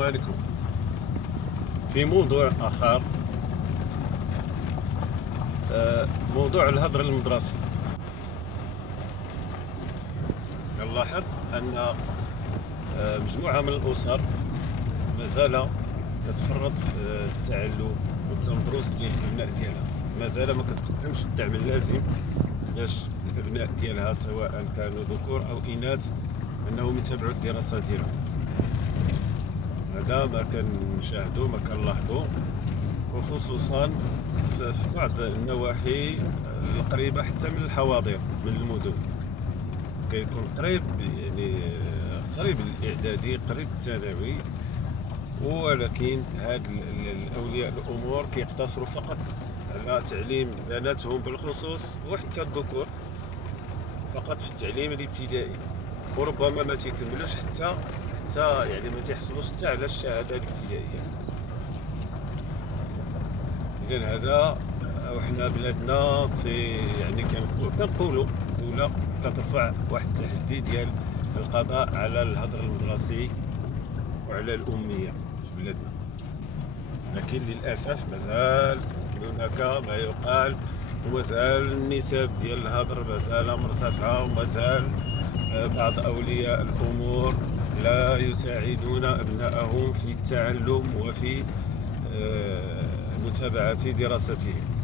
عليكم. في موضوع آخر، موضوع الهدر المدرسي. نلاحظ أن مجموعة من الأسر مازال كتفرط في التعلم والتدرس ديال الأبناء ديالها، مازال ما كتقدمش الدعم اللازم باش الأبناء ديالها سواء كانوا ذكور أو إناث أنهم يتابعوا الدراسة ديالهم. هذا ما كنشاهدو ما كنلاحظو، وخصوصا في بعض النواحي القريبة حتى من الحواضر من المدن، كيكون قريب يعني قريب الاعدادي قريب الثانوي، ولكن هاد اولياء الامور كيقتصروا فقط على تعليم بناتهم بالخصوص وحتى الذكور فقط في التعليم الابتدائي، وربما ما تيكملوش حتى يعني ما تيحصلوش حتى على الشهاده الابتدائيه. اذا هذا وحنا بلادنا في يعني كنقولوا الدوله كترفع واحد التحدي ديال القضاء على الهدر المدرسي وعلى الاميه في بلادنا، لكن للاسف مازال هناك ما يقال، ومازال النسب ديال الهدر مازال مرتفعه، ومازال بعض اولياء الامور لا يساعدون ابنائهم في التعلم وفي متابعه دراستهم.